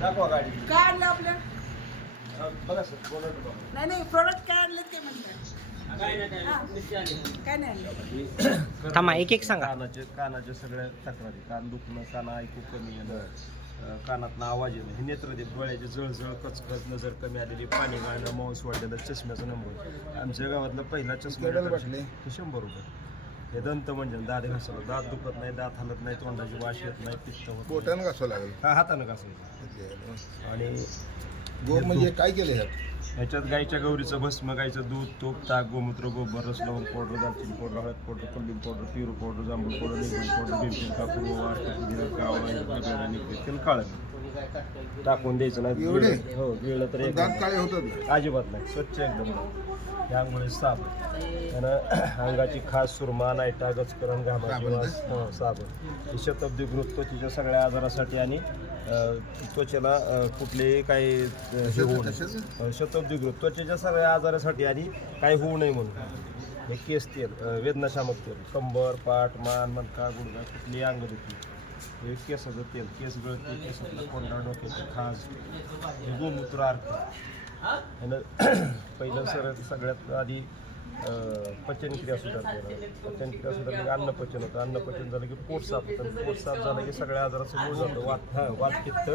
दाखवा गाडी. काय आणलं आपल्या अ, बघा सर बोनट बघा नाही नाही प्रोडक्ट काय आणले ते म्हणतात. काय नाही आणलं? थांबा एक एक सांगा. कानाचे कानाचे सगळ्या तक्रारी. कान दुखणं कान ऐकू कमी येणं अ, कानातनं आवाज येणं. हे नेत्रदीप डोळ्याची जळजळ कचकच नजर कमी आलेली पाणी गाळणं मांस वाढलेलं चष्म्याचा नंबर. आमच्या गावातला पहिला चष्मा शंभर रुपये. हे दंत म्हणजे दात घासलं दात दुखत नाही दात हलत नाही तोंडाची वास येत नाही पित्त होत नाही. बोटानं घासावं लागेल. हा हातानं घासायचं आणि गो म्हणजे काय केलं ह्यात? ह्याच्यात गाईच्या गौरीचं भस्म गाईचं दूध तूप ताक गोमूत्र गोबर रस लवंग पावडर दालचिनी पावडर हळद पावडर कल्ली पावडर पिरू पावडर जांभूळ पावडर निघून पावडर बिलकुल कापूर ओवा जिरं कावा वगैरे निघते तेल काळं. टाकून द्यायचं नाही. एवढे? गिळलं- हो गिळलं तर एक दात काळे होतात अजिबात नाही. स्वच्छ एकदम. आंघोळी साप त्यानं अंगाची खास सुरमा नायटा गचकरण घामाची साबण वास. हं, साबण. ही शताब्दी गृह त्वचेच्या सगळ्या आजारासाठी आणि अं, त्वचेला अं, कुठलेही काही अं, हे होऊ नये. कशाचं? अं, शताब्दी गृह त्वचेच्या सगळ्या आजारासाठी आणि काही होऊ नये म्हणून. हे केस तेल अं, वेदनाशामक तेल. कंबर पाठ मान मणका गुडघा कुठलीही अंगदुखी. हे केसाचं तेल केस गळते केसातलं कोंडा डोक्याचं खास हे गोमूत्र अर्थ ह्यानं पहिलं सर सगळ्यात आधी पचनक्रिया सुधारते पचनक्रिया सुधारली की अन्नपचन होतं अन्नपचन झालं की पोट साफ होतं पोट साफ झालं की सगळ्या आजाराचं मूळ जातं वात हां वात पित्त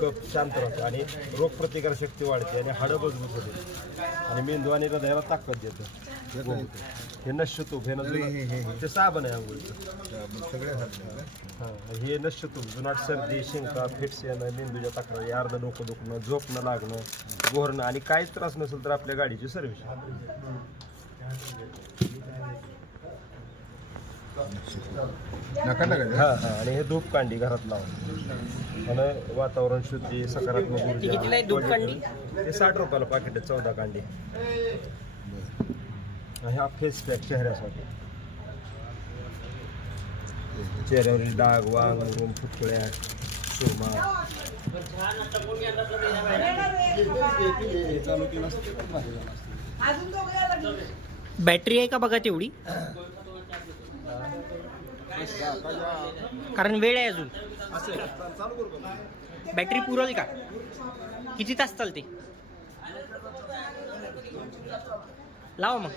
कफ शांत राहतं आणि रोगप्रतिकारशक्ती वाढते आणि हाडं मजबूत होते आणि मेंदू आणि हृदयाला ताकद देतं हे नश्यतूप हे नजर ते साबण आहे आंघोळीचं. सगळ्या घातल्या हां हे नश्यतूप जुनाट सर्दी शिंका फिट्स येणं मेंदूच्या तक्रारी अर्ध डोकं दुखणं झोप न लागणं गोहरणं आणि काहीच त्रास नसेल तर आपल्या गाडीची सर्व्हिस हां हां आणि हे धूप कांडी घरात लावा आणि वातावरण शुद्धी सकारात्मक ती ऊर्जा? ते साठ रुपयाला पाकिट आहे चौदा कांडी. आणि फेस पॅक चेहऱ्यासाठी. चेहऱ्यावरील डाग वांग रुम फुटकळ्या सुरमा बॅटरी आहे का बघा तेवढी? कारण वेळ आहे अजून. बॅटरी पुरल का? किती तास चालते? लावा मग.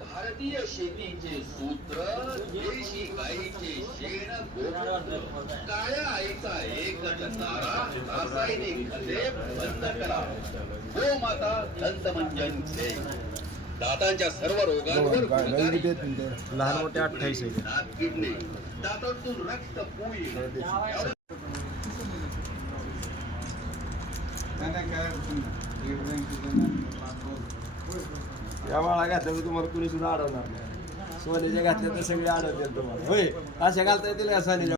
भारतीय शेतीचे सूत्र देशी गाईचे शेण गोमूत्र काळ्या आईचा एकच तारा रासायनिक खते बंद करा. गोमाता दंतमंजन घे दातांच्या सर्व रोगांवर लहान मोठे अठ्ठावीस आहे. दातातून रक्त पोळी या माळा घातल्या तर तुम्हाला कुणी सुद्धा अडवणार नाही. सोन्याच्या घातल्या तर सगळे अडवतील तुम्हाला. होय? अशा घालता येतील का सोन्याच्या